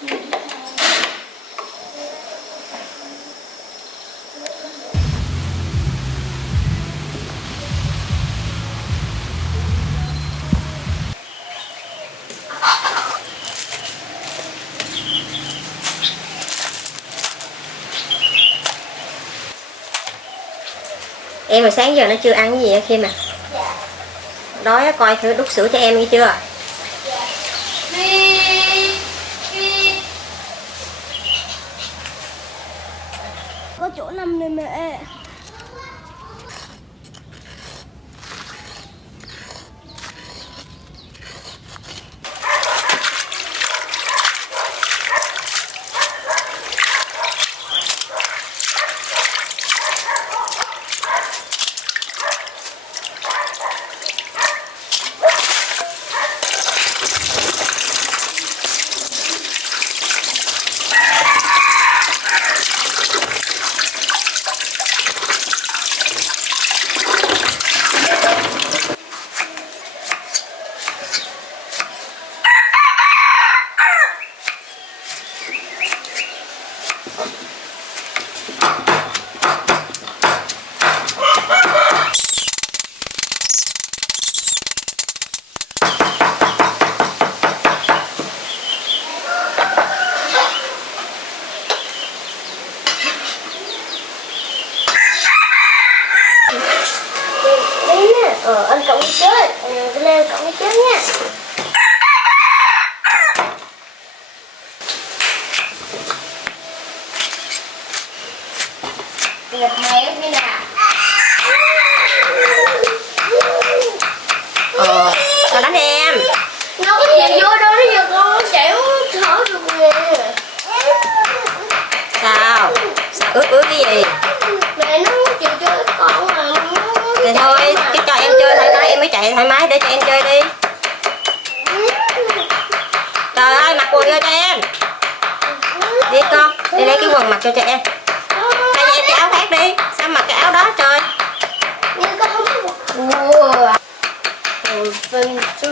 Em mà sáng giờ nó chưa ăn cái gì Khiêm à? Dạ. Đói coi thử đút sữa cho em nghe chưa? Có chỗ nằm này mẹ. Anh cộng đi chơi, Leo cộng đi chơi nha. Gặp mày ở bên nào? Tao đánh em. Nó có chạy vô đâu, nó giật con, nó chạy thở được nè. Sao? Sao ướt cái gì? Mẹ nó chịu chơi con mà. Thì thôi, cái cho em chơi thoải mái em mới chạy thoải mái để cho em chơi đi. Trời ơi, mặc quần vô cho em. Đi con, đi lấy cái quần mặc cho em. Thay cho em cái áo khác đi. Sao mặc cái áo đó trời? Nhưng con không có phần chu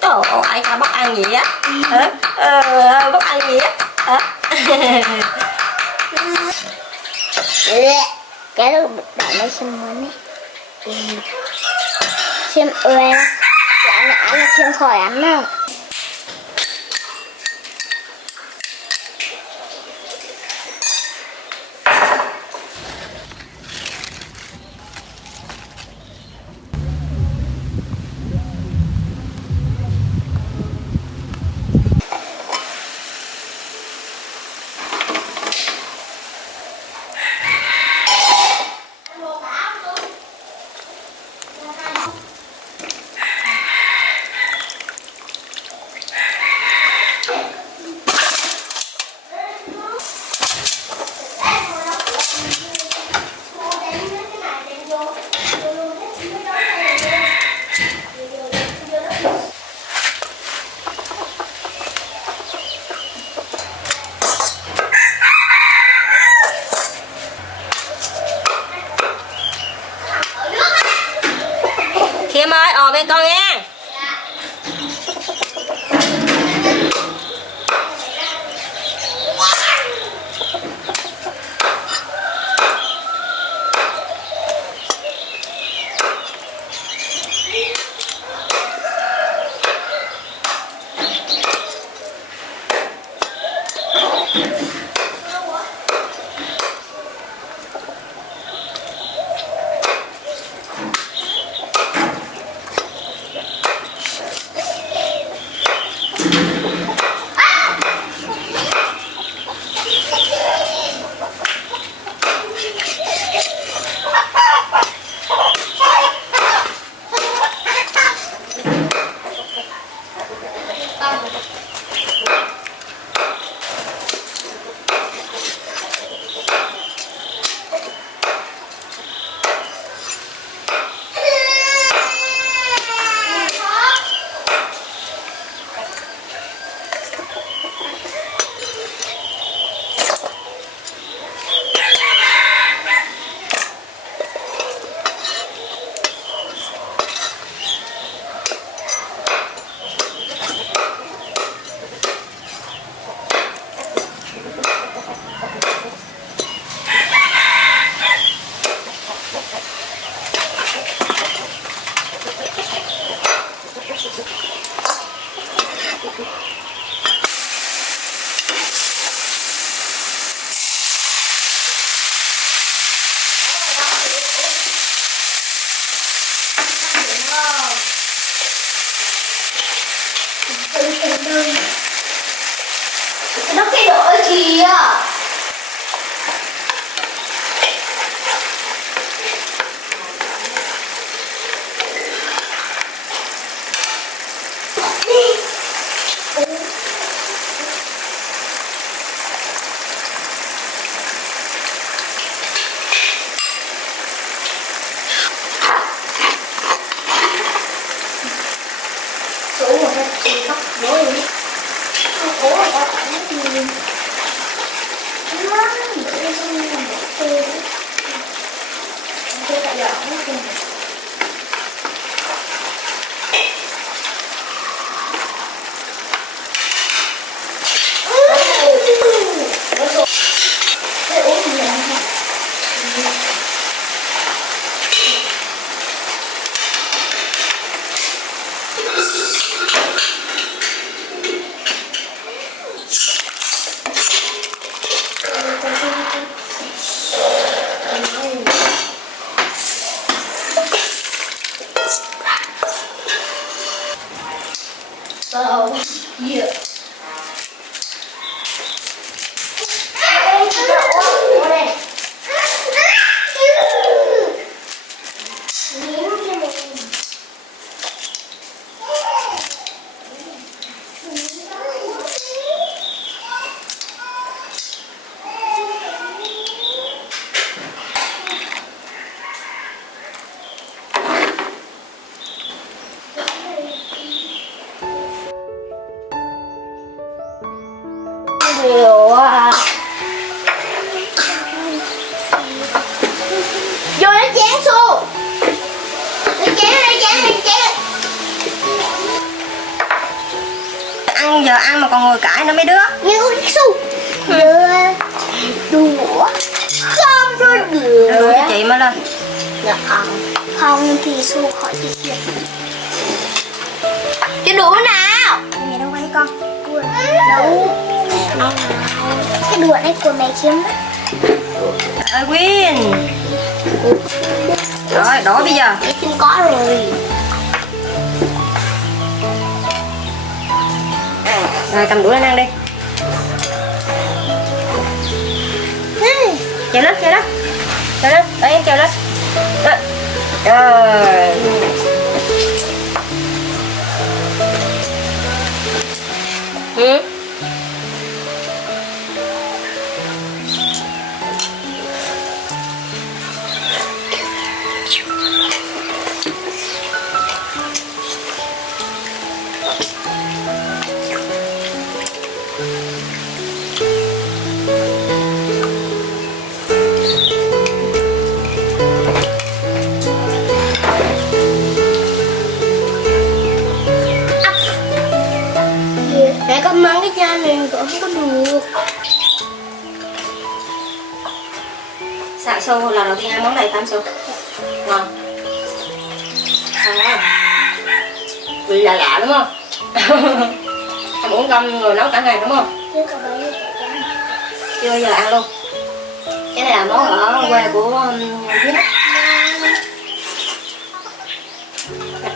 Trời ơi, tao bắt ăn gì á? Bắt ăn gì á? cái đó bạn đây xem muốn đi xem ơi dạ nãy là xem khỏi ăn nào. Nó cái đổi kìa. Số một cái gì tóc nối đi. Ủa mà tao cảm thấy gì? Nó để xong một cái cái tại giỏ nó kìa. Cái uống gì vậy hả? So, yeah. Điều à. Vô lấy chén Su. Lấy chén. Ăn giờ ăn mà còn ngồi cãi nữa mấy đứa. Như Su. Đùa. Không có đùa. Đưa cho chị mới lên. Dạ không thì Su khỏi đi kia. Cái đũa nào? Mẹ đâu quay con. Đâu. Cái đũa này của mẹ kiếm đó. Ơi Quyên. Rồi đổ bây giờ. Mẹ kiếm có rồi. Rồi cầm đũa lên ăn đi. Trèo lên. Đợi em trèo lên. Rồi. Mẹ con mang cái chai này cũng không có được. Sạng Su lần đầu tiên ăn món này Tam Su. Ngon. Sao đó? Vị lạ đúng không? Em uống cơm rồi nấu cả ngày đúng không? Chứ còn bây giờ chán. Chưa giờ ăn luôn. Cái này là món ở quê của Thiết á.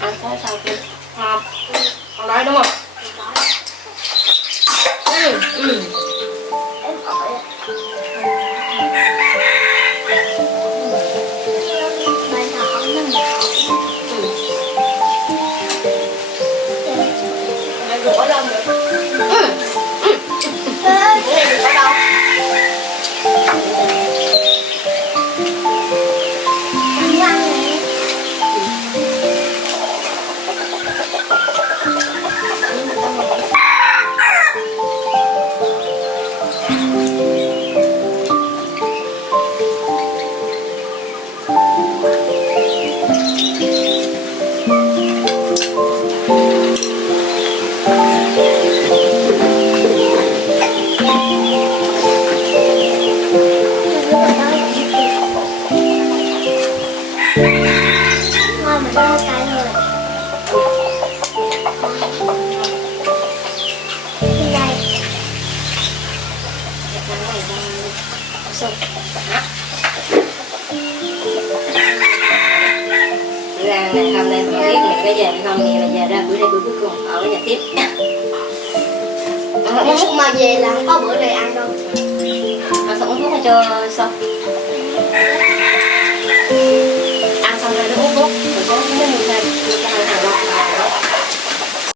Ăn tới sau kia. Ngon. Con nói đúng không? Em hỏi là bây giờ không nằm Em đừng có đông nữa. cái này đừng có đâu. Không ăn này. Ngon mà đau tay rồi. xuống đó. Ra này hôm nay mà biết mẹ có về không, mẹ mà về ra bữa nay bữa cuối cùng ở nhà tiếp. Mà về là không có bữa này ăn đâu. Ăn xong uống thuốc cho xong.